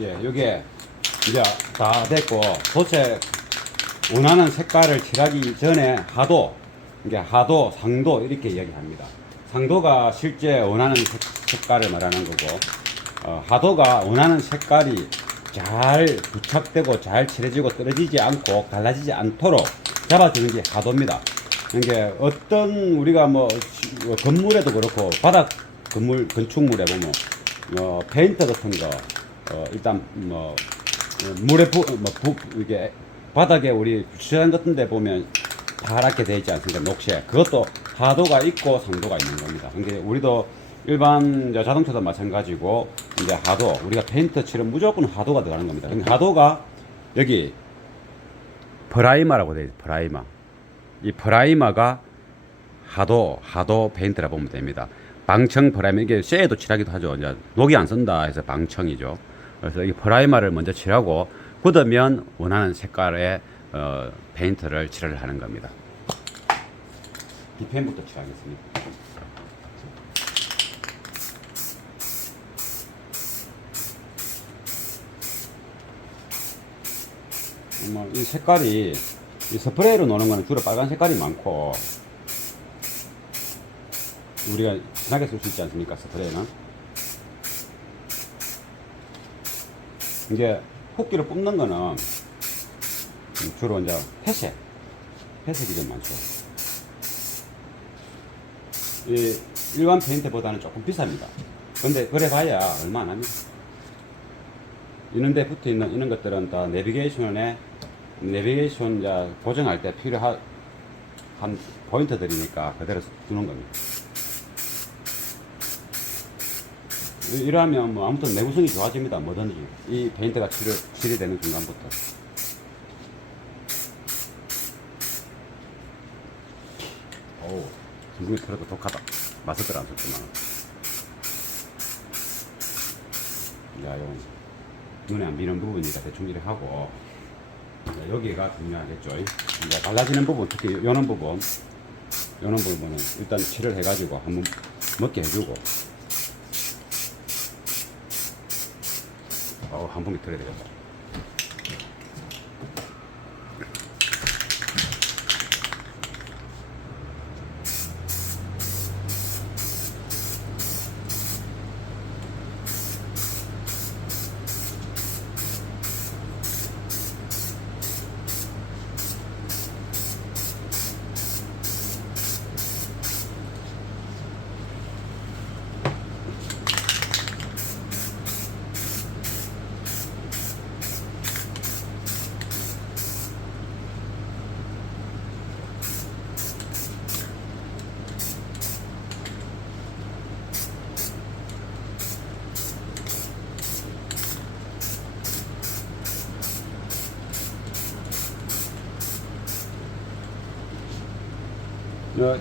예, 요게 이제 다 됐고, 도체 원하는 색깔을 칠하기 전에 하도, 이게 하도, 상도 이렇게 이야기합니다. 상도가 실제 원하는 색깔을 말하는 거고, 하도가 원하는 색깔이 잘 부착되고 잘 칠해지고 떨어지지 않고 갈라지지 않도록 잡아주는 게 하도입니다. 이게 어떤 우리가 뭐 건물에도 그렇고 바닥 건물 건축물에 보면 페인트 같은 거 일단 뭐 물에 이게 바닥에 우리 주차장 같은 데 보면 파랗게 되어 있지 않습니까? 녹색. 그것도 하도가 있고 상도가 있는 겁니다. 그러니까 우리도 일반 자동차도 마찬가지고 이제 하도, 우리가 페인트 칠은 무조건 하도가 들어가는 겁니다. 근데 하도가 여기 프라이머라고 되어 있어요. 프라이머. 이 프라이머가 하도 페인트라 보면 됩니다. 방청 프라이머, 이게 쇠에도 칠하기도 하죠. 이제 녹이 안 쓴다 해서 방청이죠. 그래서 이 프라이머를 먼저 칠하고 굳으면 원하는 색깔의 페인트를 칠을 하는 겁니다. 디펜부터 칠하겠습니다. 이 색깔이 이 스프레이로 노는 거는 주로 빨간 색깔이 많고 우리가 진하게 쓸 수 있지 않습니까? 스프레이는 이제 흡기를 뽑는 거는 주로 이제 회색이 좀 많죠. 이 일반 페인트보다는 조금 비쌉니다. 근데 그래 봐야 얼마 안 합니다. 이런데 붙어 있는 이런 것들은 다 내비게이션 이제 고정할 때 필요한 포인트들이니까 그대로 두는 겁니다. 이러면 뭐 아무튼 내구성이 좋아집니다. 뭐든지 이 페인트가 칠이 되는 순간부터. 오, 중국이 털어도 독하다. 맛을 안 썼지만. 야, 요 눈에 안 비는 부분이니까 대충 이렇게 하고. 여기가 중요하겠죠. 이제 갈라지는 부분, 특히 요런 부분은 일단 칠을 해가지고 한번 먹게 해주고. 한 봉이 털어야 되겠다.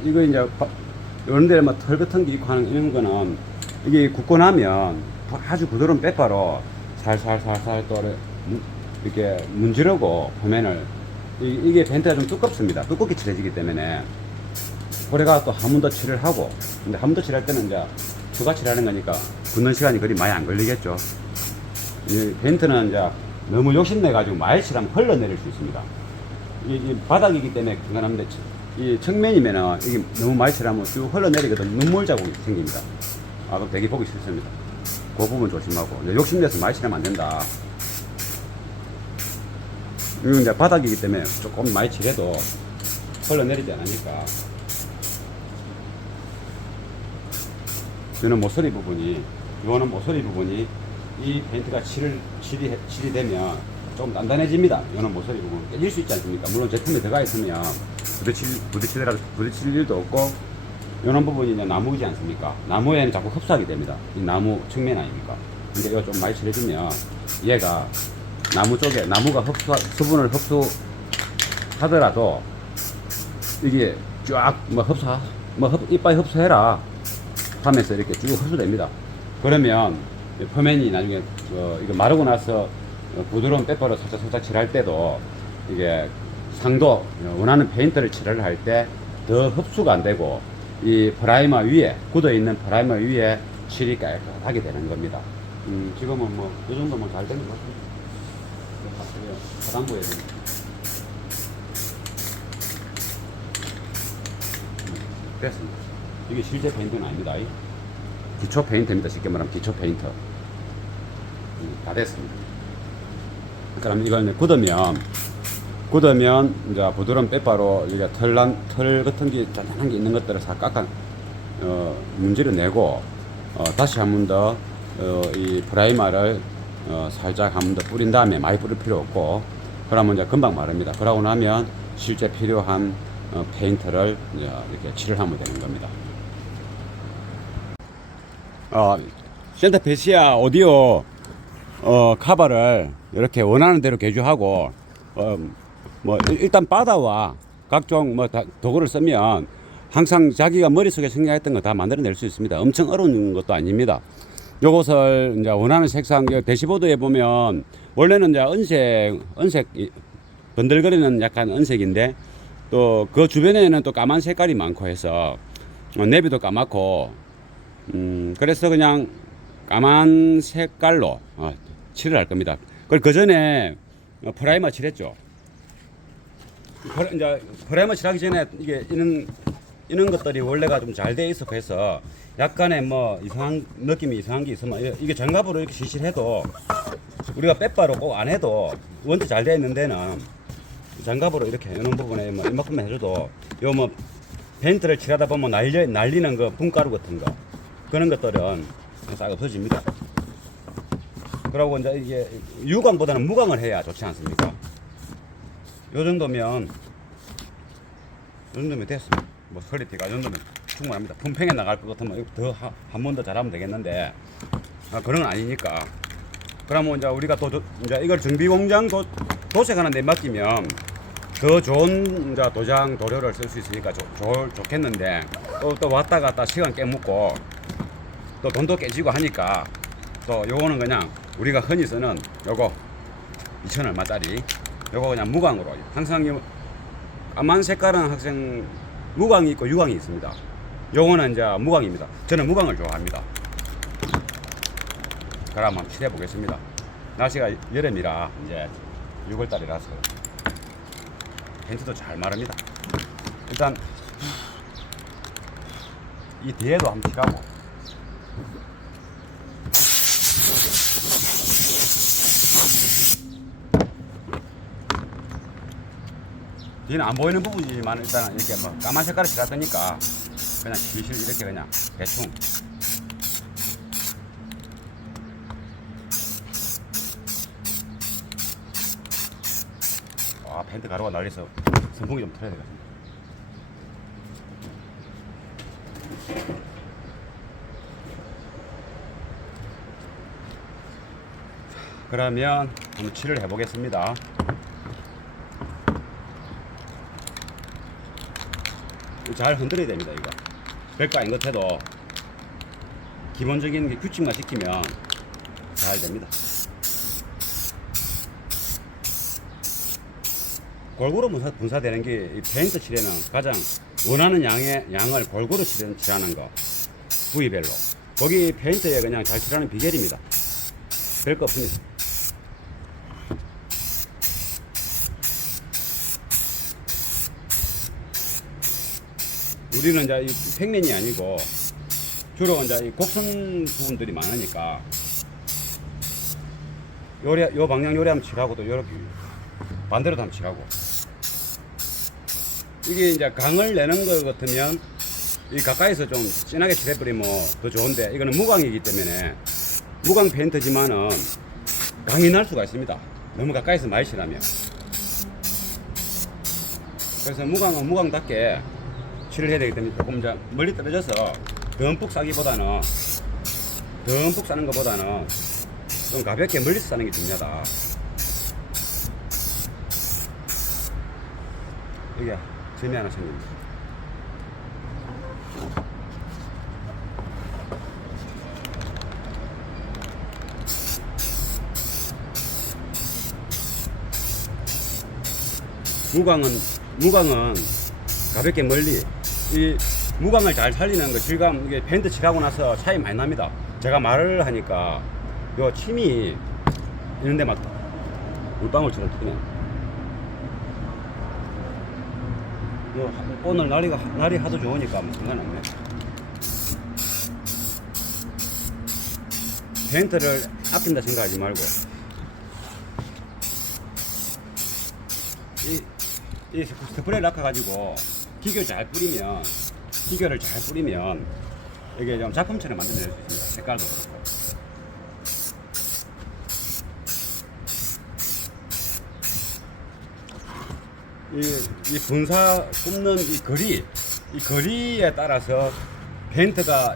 이거 이제 이런 데 막 털 같은 게 있고 하는 이런 거는 이게 굽고 나면 아주 부드러운 빼바로 살살살살 또 이렇게 문지르고 표면을 이게 벤트가 좀 두껍습니다. 두껍게 칠해지기 때문에 고래가 또 한 번 더 칠을 하고, 근데 한 번 더 칠할 때는 이제 추가 칠하는 거니까 굳는 시간이 그리 많이 안 걸리겠죠. 이 벤트는 이제 너무 욕심내 가지고 많이 칠하면 흘러내릴 수 있습니다. 이 바닥이기 때문에 간단한데 이 측면이면은 이게 너무 많이 칠하면 쭉 흘러내리거든. 눈물 자국이 생깁니다. 그럼 되게 보기 싫습니다. 그 부분 조심하고. 욕심내서 많이 칠하면 안 된다. 이건 이제 바닥이기 때문에 조금 많이 칠해도 흘러내리지 않으니까. 이거는 모서리 부분이 이 페인트가 칠이 되면 좀 단단해집니다. 이거는 모서리 부분 깨질 수 있지 않습니까? 물론 제품에 들어가 있으면 부딪힐 일도 없고, 이런 부분이 이제 나무이지 않습니까? 나무에는 자꾸 흡수하게 됩니다. 이 나무 측면 아닙니까? 근데 이거 좀 많이 칠해주면 얘가 나무 쪽에 나무가 수분을 흡수하더라도 이게 쫙 이빨 흡수해라 하면서 이렇게 쭉 흡수됩니다. 그러면 표면이 나중에 이거 마르고 나서 부드러운 빼퍼로 살짝 칠할 때도 이게 상도 원하는 페인트를 칠을 할 때 더 흡수가 안 되고 이 프라이머 위에 굳어 있는 프라이머 위에 칠이 깔끔하게 되는 겁니다. 지금은 뭐 이 정도면 잘 되는 것 같습니다. 하단부에 됐습니다. 이게 실제 페인트는 아닙니다. 기초 페인트입니다. 쉽게 말하면 기초 페인트. 다 됐습니다. 그럼 이걸 굳으면 이제 부드러운 빼바로 이게 털 같은 게 단단한 게 있는 것들을 싹 깎아 문지를 내고 다시 한 번 더 이 프라이머를 살짝 한 번 더 뿌린 다음에 많이 뿌릴 필요 없고 그러면 이제 금방 마릅니다. 그러고 나면 실제 필요한 페인트를 이제 이렇게 칠을 하면 되는 겁니다. 센터페시아 오디오 카바를 이렇게 원하는 대로 개조하고 뭐 일단 바다와 각종 뭐 도구를 쓰면 항상 자기가 머릿속에 생각했던 거 다 만들어낼 수 있습니다. 엄청 어려운 것도 아닙니다. 요것을 이제 원하는 색상 대시보드에 보면 원래는 이제 은색 번들거리는 약간 은색인데 또 그 주변에는 또 까만 색깔이 많고 해서 내비도 까맣고 그래서 그냥 까만 색깔로 칠을 할 겁니다. 그 전에 프라이머 칠했죠. 이제 프라이머 칠하기 전에 이게 이런 것들이 원래가 좀 잘 돼 있어 해서 약간의 뭐 이상한 느낌이 이상한 게 있으면 이게 장갑으로 이렇게 시실해도 우리가 빼바로 꼭 안 해도 원체 잘 돼 있는 데는 장갑으로 이렇게 이런 부분에 뭐 이만큼만 해줘도 요 뭐 페인트를 칠하다 보면 날리는 그 분가루 같은 거 그런 것들은 싹 없어집니다. 그러고 이제 이게 유광보다는 무광을 해야 좋지 않습니까? 요 정도면 됐습니다. 뭐 퀄리티가 이 정도면 충분합니다. 품평에 나갈 것 같으면 더 한 번 더 잘하면 되겠는데 그런 건 아니니까. 그러면 이제 우리가 또 이제 이걸 정비 공장 도색하는 데 맡기면 더 좋은 이제 도장 도료를 쓸 수 있으니까 좋겠는데 또 왔다 갔다 시간 깨묻고 또 돈도 깨지고 하니까 또 요거는 그냥 우리가 흔히 쓰는 요거 2,000 얼마짜리 요거 그냥 무광으로 항상 까만 색깔은 항상 무광이 있고 유광이 있습니다. 요거는 이제 무광입니다. 저는 무광을 좋아합니다. 그럼 한번 칠해 보겠습니다. 날씨가 여름이라 이제 6월달이라서 펜트도 잘 마릅니다. 일단 이 뒤에도 한번 칠하고 뒤는 안 보이는 부분이지만 일단은 이렇게 뭐 까만 색깔을 칠했으니까 그냥 실실 이렇게 그냥 대충 펜트 가루가 날려서 선풍기 좀 틀어야 되겠습니다. 그러면 한번 칠을 해보겠습니다. 잘 흔들어야 됩니다. 이거 별거 아닌 것 해도 기본적인 규칙만 지키면 잘 됩니다. 골고루 분사되는 게 페인트 칠에는 가장 원하는 양을 골고루 칠하는 거 부위별로 거기 페인트에 그냥 잘 칠하는 비결입니다. 별거 없습니다. 우리는 이제 이 평면이 아니고 주로 이제 이 곡선 부분들이 많으니까 요 방향 요리 한번 칠하고 또 요렇게 반대로도 한번 칠하고 이게 이제 강을 내는 것 같으면 이 가까이서 좀 진하게 칠해버리면 더 좋은데 이거는 무광이기 때문에 무광 페인트지만은 강이 날 수가 있습니다. 너무 가까이서 많이 칠하면. 그래서 무광은 무광답게 칠을 해야 되기 때문에 조금 이제 멀리 떨어져서 듬뿍 싸기보다는 듬뿍 싸는 것보다는 좀 가볍게 멀리서 싸는 게 중요하다. 이게 점이 하나 생깁니다. 무광은 가볍게 멀리 이 무광을 잘 살리는 거 질감 이게 펜트 칠하고 나서 차이 많이 납니다. 제가 말을 하니까 요 침이 이런데 막 물방울처럼 튀네. 오늘 날이 하도 좋으니까 뭐 상관없네. 페인트를 아낀다 생각하지 말고 이 스프레이 낚아가지고 기교를 잘 뿌리면 이게 좀 작품처럼 만들어낼 수 있습니다. 색깔도 그렇고. 이 분사 굽는 이 거리에 따라서 페인트가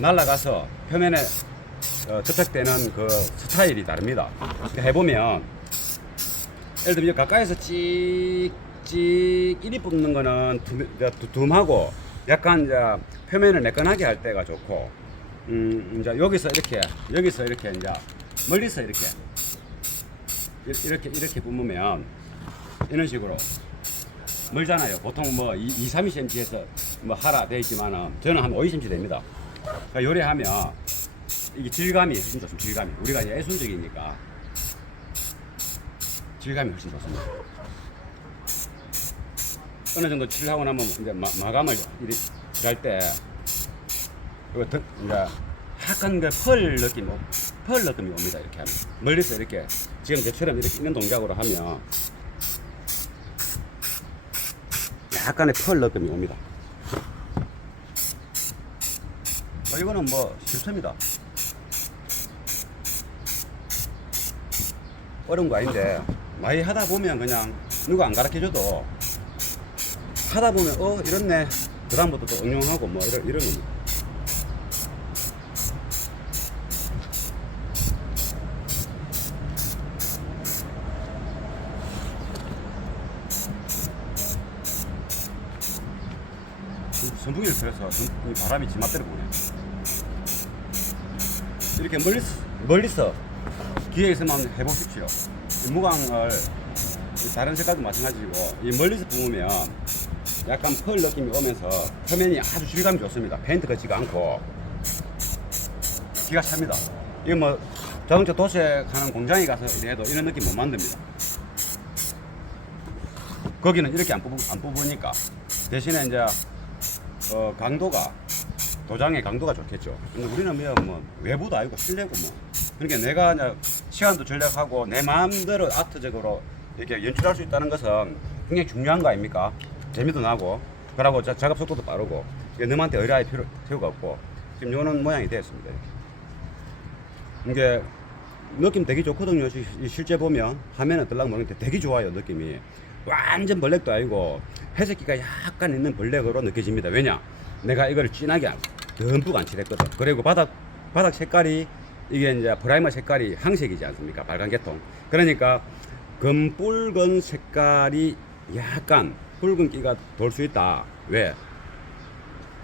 날아가서 표면에 접착되는 그 스타일이 다릅니다. 그러니까 해보면 예를 들면 가까이서 찍 이리 뽑는 거는 두툼하고 약간 이제 표면을 매끈하게 할 때가 좋고, 이제 여기서 이렇게 이제 멀리서 이렇게 뽑으면 이런 식으로 멀잖아요. 보통 뭐 2-30cm에서 뭐 하라 돼 있지만은 저는 한 5-20cm 됩니다. 그러니까 요리하면 이게 질감이 훨씬 좋습니다. 질감이 우리가 이제 예술적이니까 질감이 훨씬 좋습니다. 어느 정도 칠하고 나면 이제 마감을 할 때 이거 이제 약간 그 펄 느낌이 옵니다. 이렇게 하면 멀리서 이렇게 지금 저처럼 이렇게 있는 동작으로 하면 약간의 펄 느낌이 옵니다. 이거는 뭐 쉽습니다. 어려운 거 아닌데 많이 하다 보면 그냥 누가 안 가르쳐줘도 하다 보면 이렇네. 그 다음부터 또 응용하고 뭐 이런 겁니다. 선풍기를 펴서 바람이 지 맘대로 부네. 이렇게 멀리서 뒤에 있으면 해보십시오. 이 무광을 다른 색깔도 마찬가지고 이 멀리서 부으면 약간 펄 느낌이 오면서 표면이 아주 질감이 좋습니다. 페인트 거치가 않고 기가 찹니다. 이거 뭐 자동차 도색하는 공장에 가서 해도 이런 느낌 못 만듭니다. 거기는 이렇게 안 뽑으니까 대신에 이제 도장의 강도가 좋겠죠. 근데 우리는 뭐 외부도 아니고 실내고 뭐. 그러니까 내가 이제 시간도 절약하고 내 마음대로 아트적으로 이렇게 연출할 수 있다는 것은 굉장히 중요한 거 아닙니까? 재미도 나고, 그러고 작업 속도도 빠르고, 너한테 의뢰할 필요가 없고, 지금 요런 모양이 되었습니다. 이게 느낌 되게 좋거든요. 실제 보면 화면에 들락 모르는데 되게 좋아요. 느낌이 완전 블랙도 아니고 회색기가 약간 있는 블랙으로 느껴집니다. 왜냐? 내가 이걸 진하게 듬뿍 안 칠했거든. 그리고 바닥 색깔이 이게 이제 프라이머 색깔이 항색이지 않습니까? 빨간 계통. 그러니까 검붉은 색깔이 약간 붉은기가 돌 수 있다. 왜?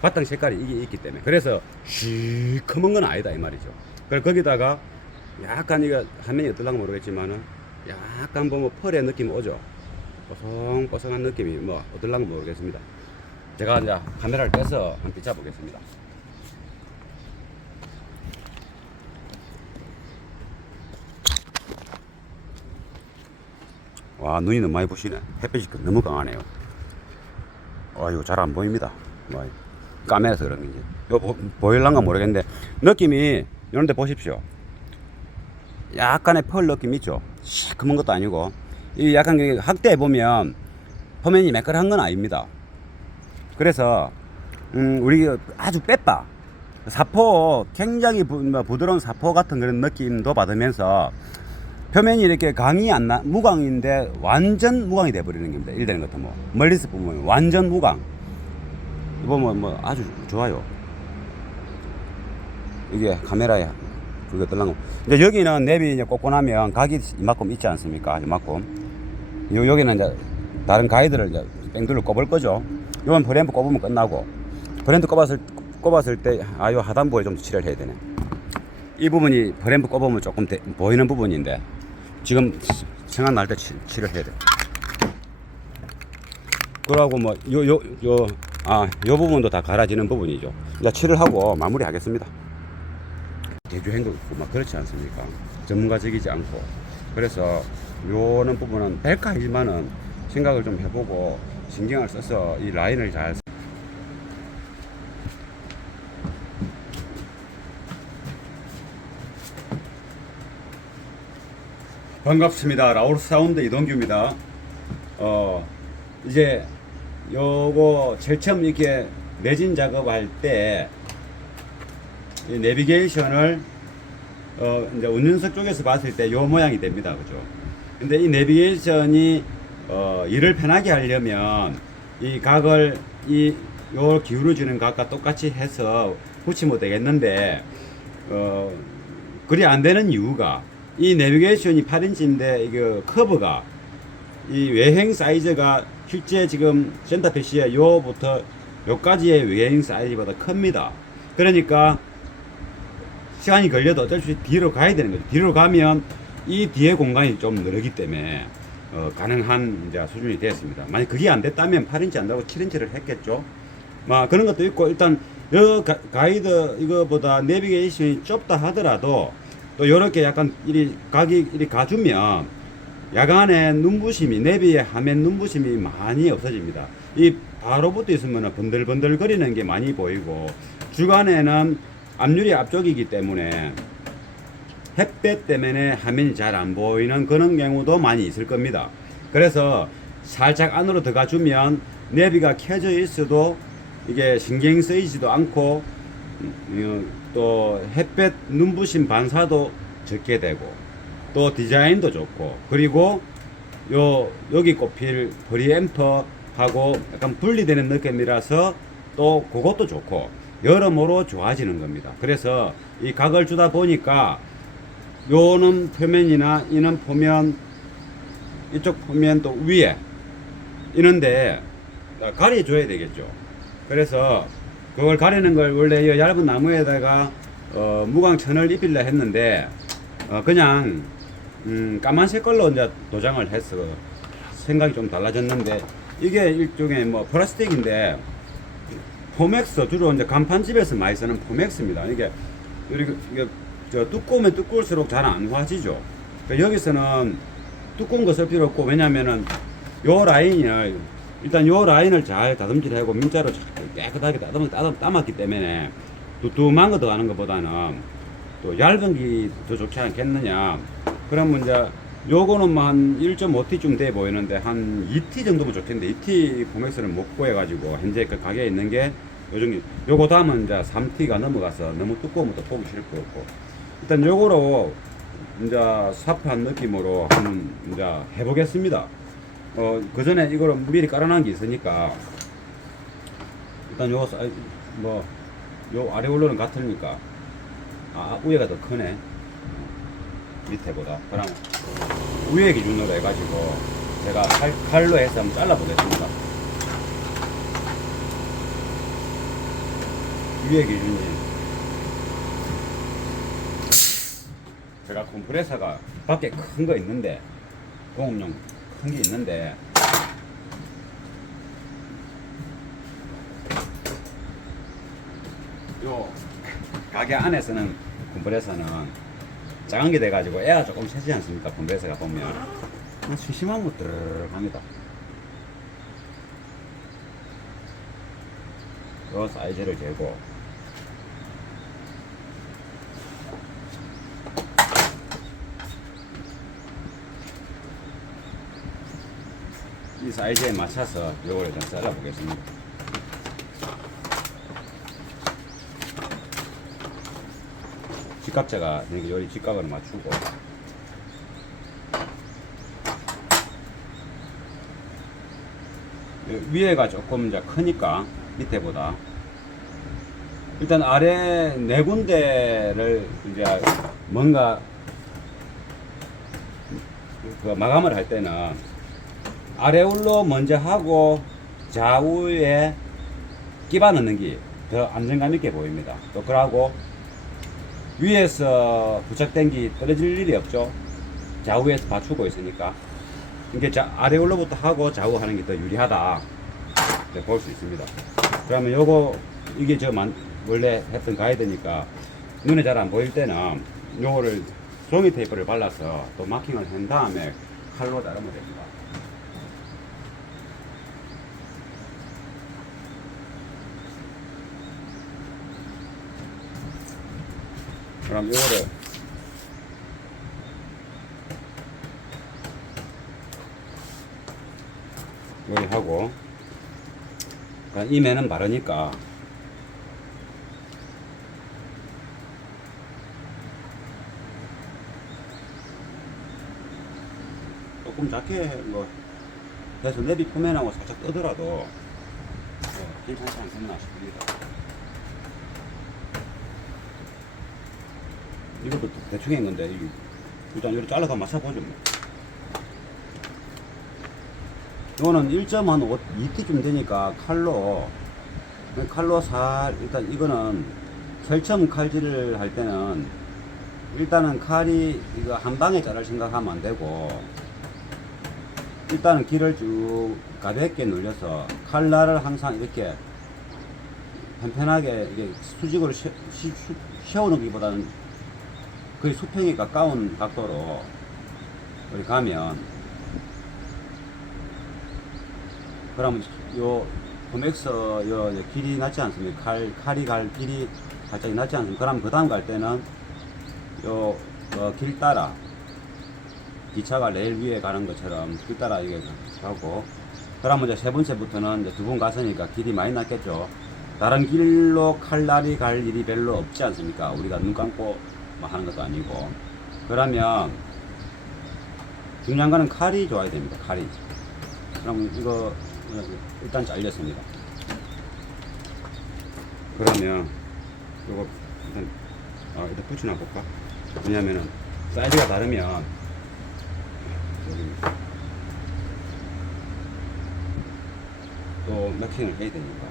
바탕 색깔이 이게 있기 때문에. 그래서 시커먼 건 아니다 이 말이죠. 그리고 거기다가 약간 이거 화면이 어떨랑가 모르겠지만은 약간 보면 펄의 느낌이 오죠. 뽀송뽀송한 느낌이 뭐 어떨랑가 모르겠습니다. 제가 이제 카메라를 떼서 한번 비춰 보겠습니다. 와, 눈이 너무 많이 부시네. 햇빛이 너무 강하네요. 이거 잘 안 보입니다. 까매서 그런 건지. 이거 보일란가 모르겠는데, 느낌이, 이런 데 보십시오. 약간의 펄 느낌 있죠? 시커먼 것도 아니고. 이 약간 학대해 보면, 표면이 매끈한 건 아닙니다. 그래서, 우리 아주 빼빠. 사포, 굉장히 부드러운 사포 같은 그런 느낌도 받으면서, 표면이 이렇게 무광인데 완전 무광이 돼버리는 겁니다. 일되는 것도 뭐 멀리서 보면 완전 무광. 보면 뭐 아주 좋아요. 이게 카메라에 그거 들랑고. 이제 여기는 랩이 이제 꽂고 나면 각이 이만큼 있지 않습니까? 이만큼. 여기는 이제 다른 가이드를 이제 뺑들로 꼽을 거죠. 요건 브랜드 꼽으면 끝나고. 브랜드 꼽았을 때 요 하단부에 좀 칠을 해야 되네. 이 부분이 브랜드 꼽으면 조금 보이는 부분인데. 지금 생각날 때 칠을 해야 돼. 그러고 뭐 요 부분도 다 갈아지는 부분이죠. 이제 칠을 하고 마무리 하겠습니다. 제주 헹구고 막 그렇지 않습니까? 전문가적이지 않고. 그래서 요는 부분은 뺄까 하지만은 생각을 좀 해보고 신경을 써서 이 라인을 잘 반갑습니다. 라울 사운드 이동규입니다. 이제 요거 제일 처음 이렇게 매진 작업할 때 이 내비게이션을 이제 운전석 쪽에서 봤을 때 요 모양이 됩니다. 그죠? 근데 이 내비게이션이 일을 편하게 하려면 이 각을 요 기울어지는 각과 똑같이 해서 붙이면 되겠는데 그리 안 되는 이유가 이 내비게이션이 8인치인데 이거 커브가 이 외행 사이즈가 실제 지금 센터피시에 요부터 요까지의 외행 사이즈보다 큽니다. 그러니까 시간이 걸려도 어쩔 수 없이 뒤로 가야 되는 거죠. 뒤로 가면 이 뒤에 공간이 좀 늘기 때문에 가능한 이제 수준이 되었습니다. 만약 그게 안 됐다면 8인치 한다고 7인치를 했겠죠. 막 그런 것도 있고, 일단 요 가이드 이거보다 내비게이션이 좁다 하더라도 또 요렇게 약간 이리 각이 이리 가주면 야간에 눈부심이, 내비의 화면 눈부심이 많이 없어집니다. 이 바로 붙어 있으면 번들번들 거리는 게 많이 보이고, 주간에는 앞유리 앞쪽이기 때문에 햇볕 때문에 화면이 잘 안 보이는 그런 경우도 많이 있을 겁니다. 그래서 살짝 안으로 들어가 주면 내비가 켜져 있어도 이게 신경 쓰이지도 않고 또 햇볕 눈부심 반사도 적게 되고 또 디자인도 좋고, 그리고 여기 꼽힐 프리앰프하고 약간 분리되는 느낌이라서 또 그것도 좋고 여러모로 좋아지는 겁니다. 그래서 이 각을 주다 보니까 요는 표면이나 이는 표면, 이쪽 표면 또 위에 이런데 가려줘야 되겠죠. 그래서 그걸 가리는 걸 원래 이 얇은 나무에다가 무광천을 입히려 했는데 그냥 까만색 걸로 이제 도장을 해서 생각이 좀 달라졌는데, 이게 일종의 뭐 플라스틱인데 포맥스, 주로 이제 간판집에서 많이 쓰는 포맥스입니다. 이게 두꺼우면 두꺼울수록 잘 안 화지죠. 그러니까 여기서는 두꺼운 거 쓸 필요 없고, 왜냐면은 요 라인을 일단 요 라인을 잘 다듬질하고 민자로 깨끗하게 따놨기 때문에 두툼한 거 들어가는 것보다는 또 얇은 게 더 좋지 않겠느냐. 그러면 이제 요거는 한 1.5T쯤 돼 보이는데 한 2T 정도면 좋겠는데 2T 포맥스를 못 구해가지고 현재 그 가게에 있는 게 요즘 요거 다음은 이제 3T가 넘어가서 너무 두꺼우면 또 보기 싫을 것 같고, 일단 요거로 이제 삽한 느낌으로 한번 이제 해보겠습니다. 그 전에 이거를 미리 깔아놓은 게 있으니까 일단 요 아래 올로는 같으니까 위에가 더 크네, 밑에보다. 그럼 위에 기준으로 해가지고 제가 칼로 해서 한번 잘라 보겠습니다. 위에 기준이 제가 컴프레서가 밖에 큰 거 있는데, 공업용 큰 게 있는데 요 가게 안에서는 컴프레서는 작은 게 돼가지고 에어가 조금 새지 않습니까? 컴프레서가 보면 심심한 것 들어갑니다. 요 사이즈를 재고 이 사이즈에 맞춰서 요거를 좀 잘라 보겠습니다. 직각제가 요리 직각으로 맞추고, 위에가 조금 이제 크니까 밑에보다 일단 아래 네 군데를 이제 뭔가 그 마감을 할 때는 아래울로 먼저 하고 좌우에 끼바 넣는 게 더 안정감 있게 보입니다. 또 그러고 위에서 부착된 게 떨어질 일이 없죠. 좌우에서 받추고 있으니까. 이게 아래울로부터 하고 좌우 하는 게 더 유리하다 볼 수 있습니다. 그러면 요거 이게 원래 했던 가이드니까 눈에 잘 안 보일 때는 요거를 종이 테이프를 발라서 또 마킹을 한 다음에 칼로 자르면 됩니다. 그럼 요거를 여기 하고, 이 면은 마르니까 조금 작게 뭐 해서 내비 표면하고 살짝 떠더라도 괜찮지 않겠나 싶습니다. 이것도 대충 했는데 일단 이렇게 잘라서 맞춰보죠 뭐. 이거는 1.2T쯤 되니까 칼로 일단 이거는 제일 처음 칼질을 할 때는 일단은 칼이 이거 한 방에 자를 생각하면 안 되고, 일단은 길을 쭉 가볍게 눌려서 칼날을 항상 이렇게 편편하게 이게 수직으로 세우기보다는 거의 수평이 가까운 각도로 우리 가면, 그러면 요 포맥스 요 길이 낮지 않습니까? 칼이 갈 길이 살짝 낮지 않습니까? 그럼 그 다음 갈 때는 요 길 따라 기차가 레일 위에 가는 것처럼 길 따라 이게 가고, 그러면 이제 세 번째부터는 이제 두 번 갔으니까 길이 많이 났겠죠. 다른 길로 칼날이 갈 일이 별로 없지 않습니까? 우리가 눈 감고 뭐 하는 것도 아니고. 그러면 중요한 거는 칼이 좋아야 됩니다. 칼이. 그럼 이거 일단 잘렸습니다. 그러면 이거 일단 붙여놔 볼까? 왜냐면은 사이즈가 다르면 또 맥싱을 해야 되니까.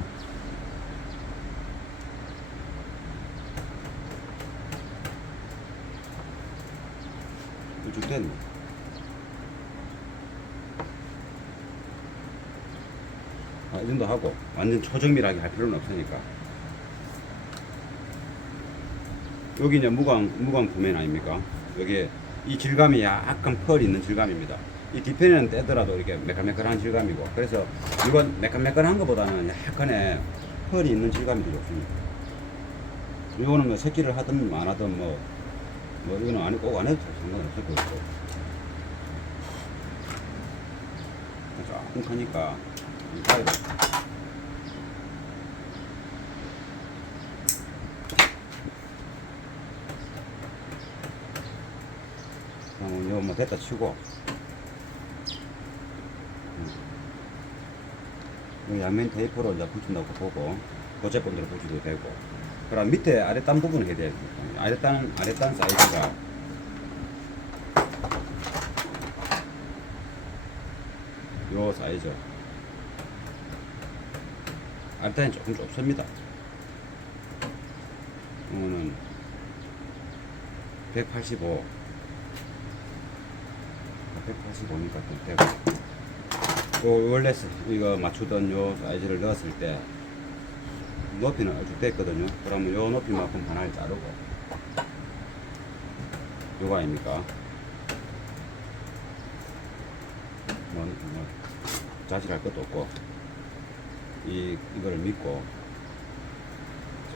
쭉 됐네. 이 정도 하고 완전 초정밀하게 할 필요는 없으니까. 여기 이제 무광 표면 아닙니까? 여기 이 질감이 약간 펄 있는 질감입니다. 이 뒤편에는 떼더라도 이렇게 매끈매끈한 질감이고, 그래서 이건 매끈매끈한 것보다는 약간의 펄이 있는 질감이 더 좋습니다. 이거는 뭐 새끼를 하든 안 하든 뭐 이거는 꼭 안 해도 상관없을 것 같고, 조금 크니까 이거 이거 뭐 됐다 치고, 양면 테이프로 이제 붙인다고 보고 고체본드로 붙여도 되고, 그럼 밑에 아랫단 부분을 해야 돼요. 아랫단 사이즈가 요 사이즈. 아랫단이 조금 좁습니다. 이거는 185 185니까 좀 되고, 원래 이거 맞추던 요 사이즈를 넣었을 때 높이는 아주 됐거든요. 그러면 요 높이만큼 하나를 자르고, 요거 아닙니까? 뭐 자질할 것도 없고, 이거를 믿고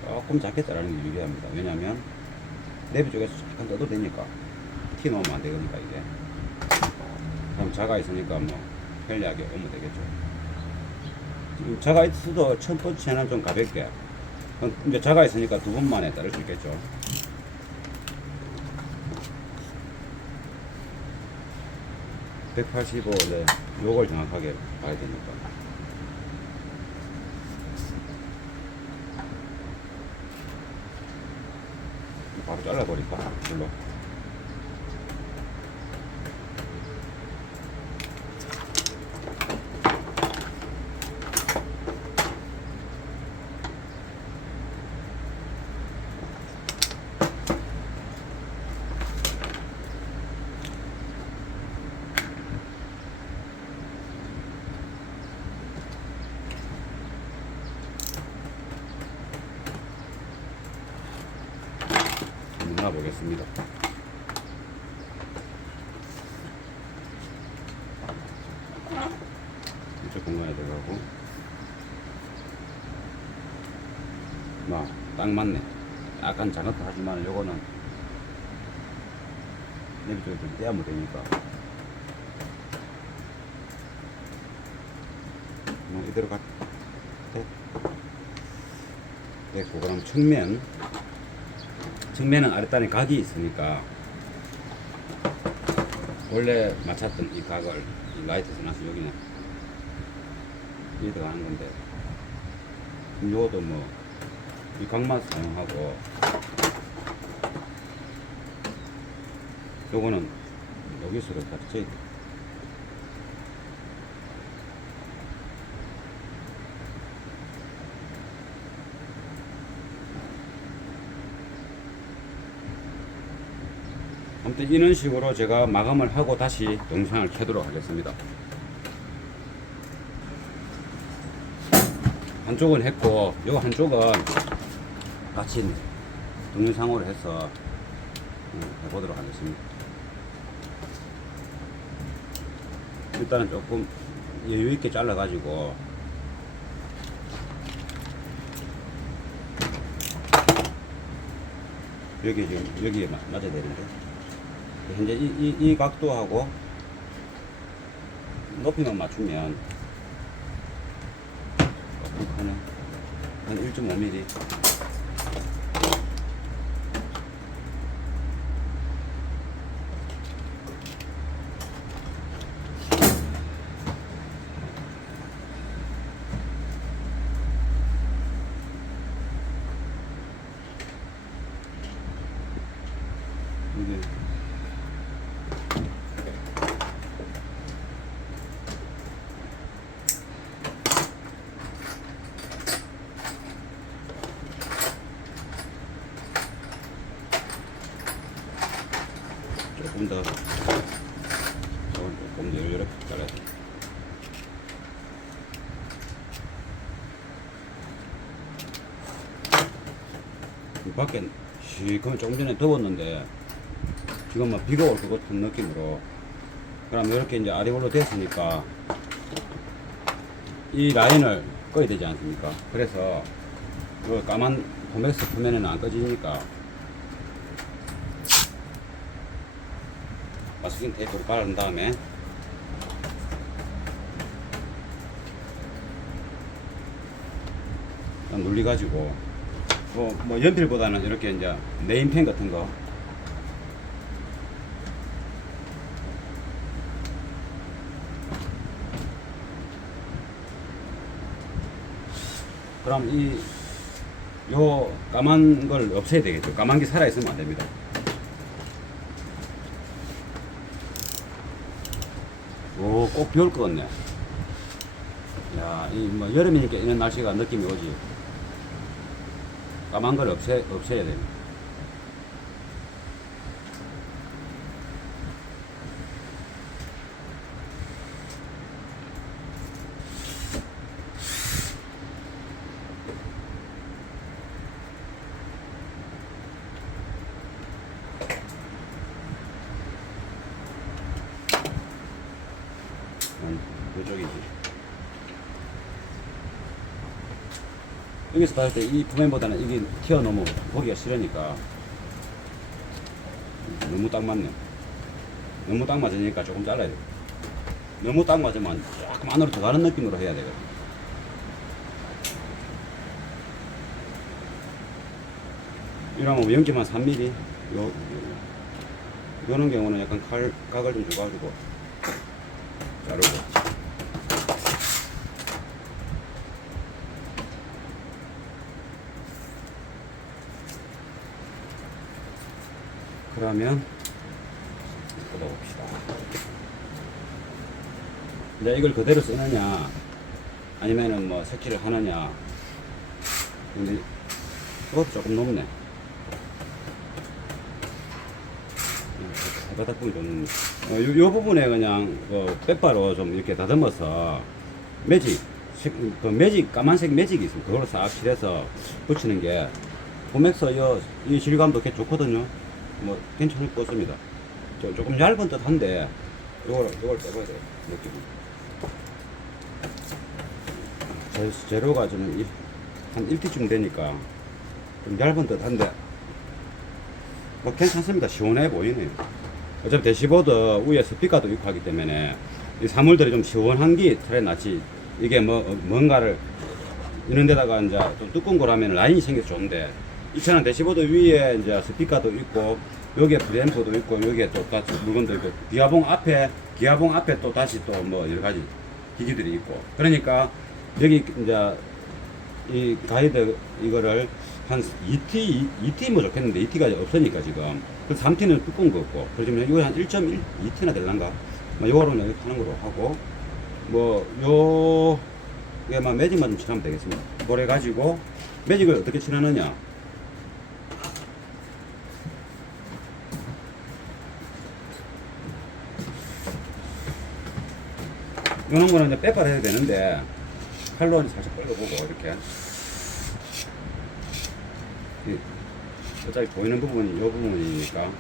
조금 작게 자르는 게 유리합니다. 왜냐면 내비 쪽에서 잠깐 떠도 되니까, 티 넣으면 안 되니까. 이게 그럼 자가 있으니까 뭐 편리하게 오면 되겠죠. 지금 자가 있어도 첫 번째는 좀 가볍게, 이제 자가 있으니까 두 번 만에 자를 수 있겠죠. (185) 요걸 정확하게 봐야 되니까. 바로 잘라버릴까? 불로. 나가 보겠습니다. 이쪽 공간에 들어가고, 딱 맞네. 약간 장갑하지만 요거는 내비 쪽에 좀 떼하면 되니까. 이대로 가. 됐고, 그럼 측면은 아랫단에 각이 있으니까 원래 맞췄던 이 각을 이 라이트에서 나서 여기는 여기 들어가는 건데, 요것도 뭐 이 각만 사용하고, 요거는 여기서 같이 아무튼 이런 식으로 제가 마감을 하고 다시 영상을 켜도록 하겠습니다. 한쪽은 했고, 요 한쪽은 같이 동영상으로 해서 해보도록 하겠습니다. 일단은 조금 여유 있게 잘라 가지고 여기 지금 여기에 맞아야 되는데, 현재 이 각도하고 높이만 맞추면 한 1.5mm 이게 조금 더 이렇게 잘라야 돼. 밖에 시커먼 조금 전에 더웠는데 지금 막 비가 올 것 같은 느낌으로, 그럼 이렇게 이제 아래올로 됐으니까 이 라인을 꺼야 되지 않습니까? 그래서 이 까만 포맥스 표면에는 안 꺼지니까 마스킹 테이프를 바른 다음에 눌리 가지고 뭐 연필보다는 이렇게 이제 네임펜 같은 거 그럼 요 까만 걸 없애야 되겠죠. 까만 게 살아 있으면 안 됩니다. 오, 꼭 비 올 것 같네. 야, 뭐 여름이니까 이런 날씨가 느낌이 오지. 까만 걸 없애야 됩니다. 이쪽이지. 여기서 봤을 때 이 표면보다는 이게 튀어나오면 보기가 싫으니까 너무 딱 맞네. 너무 딱 맞으니까 조금 잘라야 돼. 너무 딱 맞으면 조금 안으로 들어가는 느낌으로 해야 되거든. 이러면 0.3mm 요런 경우는 약간 각을 좀 줘가지고 자르고, 그러면 뜯어봅시다. 이제 이걸 그대로 쓰느냐 아니면은 뭐 색칠을 하느냐. 근데 이것도 조금 높네. 바닥 부분이 좀 요 부분에 그냥 빼바로 좀 이렇게 다듬어서 매직 까만색 매직이 있습니다. 그걸로 싹 칠해서 붙이는 게 포맥스 이 질감도 꽤 좋거든요. 뭐 괜찮을 것 같습니다. 조금 얇은 듯한데 요걸 빼봐야 돼요. 느낌. 재료가 좀 한 1T쯤 되니까 좀 얇은 듯한데 뭐 괜찮습니다. 시원해 보이네요. 어차피 대시보드 위에 스피커도 있고 하기 때문에 이 사물들이 좀 시원한 게 차라리 낫지. 이게 뭔가를 이런 데다가 이제 좀 두꺼운 거라면 라인이 생겨서 좋은데 이 차는 대시보드 위에 이제 스피커도 있고 여기에 프리앰프도 있고 여기에 또 다시 물건도 있고 기아봉 앞에 또 다시 또 뭐 여러 가지 기기들이 있고 그러니까 여기 이제 이 가이드 이거를 한 2T 뭐 좋겠는데 2T가 없으니까 지금 그 3T는 두꺼운 거 없고 그러지만 이거 한 1.2T나 될란가 뭐 요거로는 이렇게 하는 거로 하고 뭐 요게만 매직만 좀 칠하면 되겠습니다. 그래 가지고 매직을 어떻게 칠하느냐 이런 거는 이제 빼빠를 해야 되는데 칼로 살짝 빨려보고 이렇게 어차피 보이는 부분이 이 부분이니까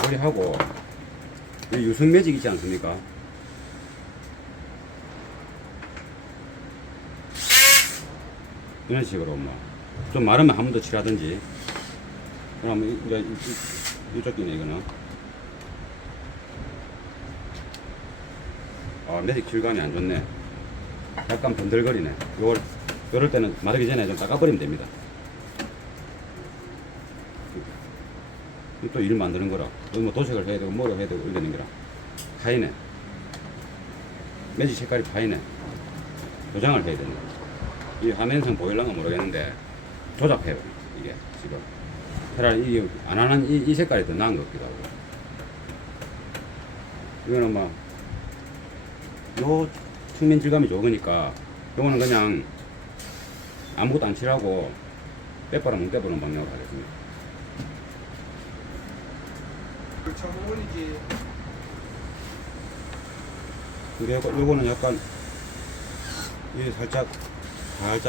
이렇게 하고 이 유성 매직 있지 않습니까? 이런 식으로 뭐 좀 마르면 한 번 더 칠하든지 그러면 이제 이쪽 끼네 이거는 매직 질감이 안 좋네. 약간 번들거리네. 요럴 때는 마르기 전에 좀 닦아버리면 됩니다. 또 일 만드는 거라. 뭐 도색을 해야 되고 뭐를 해야 되고 이러는 거라. 파이네. 매직 색깔이 파이네. 조장을 해야 된다. 이 화면상 보일랑가 모르겠는데 조잡해요. 이게 지금. 차라리 이게 안 하는 이 색깔이 더 나은 것 같기도 하고. 이거는 뭐 요 측면 질감이 좋으니까 요거는 그냥 아무것도 안 칠하고 빼버려 못 빼버리는 방향으로 하겠습니다. 근데 요거는 약간 이게 살짝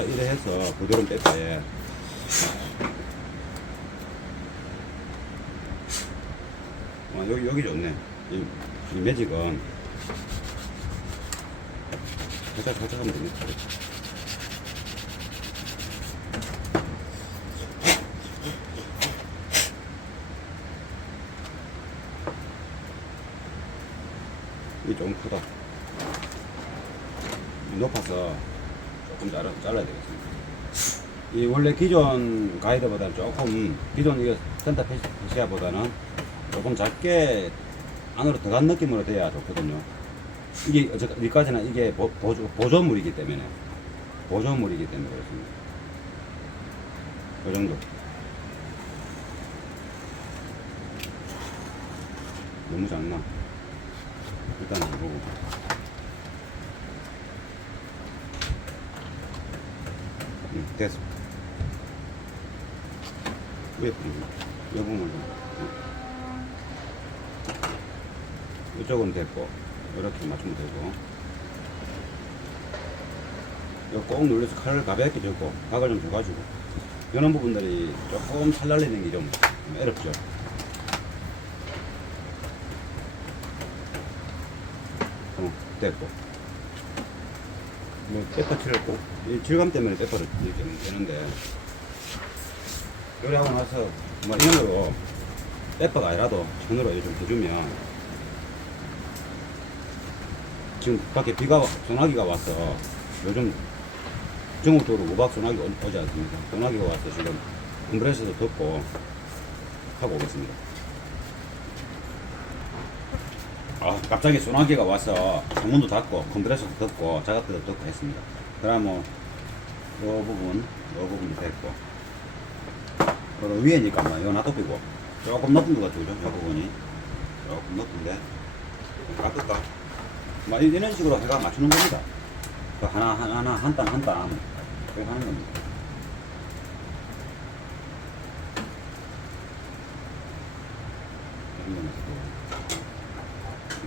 이래 해서 부드러운 빼빼 여기 좋네. 이 매직은 살짝 하면 됩니다. 이게 좀 크다. 높아서 조금 잘라야 되겠습니다. 이 원래 기존 가이드보다는 조금 기존 이거 센터 페시아보다는 조금 작게 안으로 들어간 느낌으로 돼야 좋거든요. 이게 여기까지는 이게 보조물이기 때문에 그렇습니다. 그 정도. 너무 작나? 일단 안 보고. 됐어. 왜 그리고 이 부분은 이쪽은 됐고 이렇게 맞추면 되고 이거 꼭 눌러서 칼을 가볍게 젓고 각을 좀 줘가지고 이런 부분들이 조금 살날리는 게 좀 어렵죠. 됐고 뭐 빼파 칠했고 이 질감 때문에 빼파를 이렇게 되는데 요리 하고 나서 뭐 이런 거로 빼파가 아니라도 손으로 좀 해주면 지금 밖에 소나기가 와서 요즘 전국적으로 우박 소나기가 오지 않습니까? 소나기가 와서 지금 컴프레서도 덮고 하고 오겠습니다. 갑자기 소나기가 와서 창문도 닫고 컴프레서도 덮고 작업대도 덮고 했습니다. 그러면 요 부분이 됐고 위에니까 뭐 이거 놔두고 조금 높은 것 같죠? 요 부분이 조금 높은데 깎을까? 뭐 이런 식으로 해가 맞추는 겁니다. 하나 한 땀 그렇게 하는 겁니다.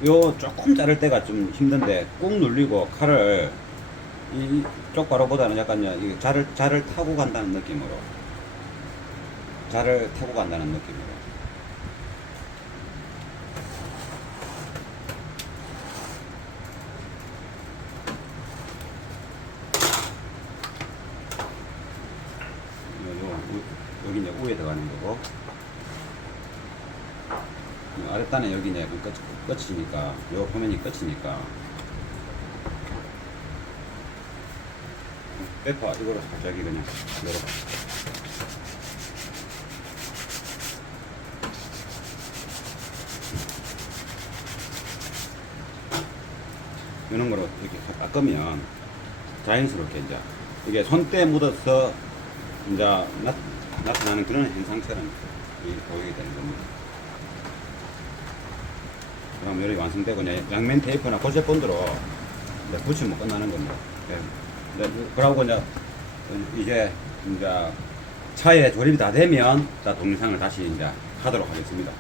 요 조금 자를 때가 좀 힘든데 꾹 눌리고 칼을 이쪽 바로보다는 약간 이 자를 타고 간다는 느낌으로 일단은 여기 이제 끝이니까, 요 화면이 끝이니까. 페퍼 이거로 살짝 그냥 열어봐. 이런 거로 이렇게 깎으면 자연스럽게 이제 이게 손때 묻어서 이제 나타나는 그런 현상처럼 보이게 되는 겁니다. 그럼 이렇게 완성되고 이제 양면 테이프나 고체 본드로 붙이면 끝나는 겁니다. 네. 그러고 이제 차에 조립이 다 되면 동영상을 다시 이제 하도록 하겠습니다.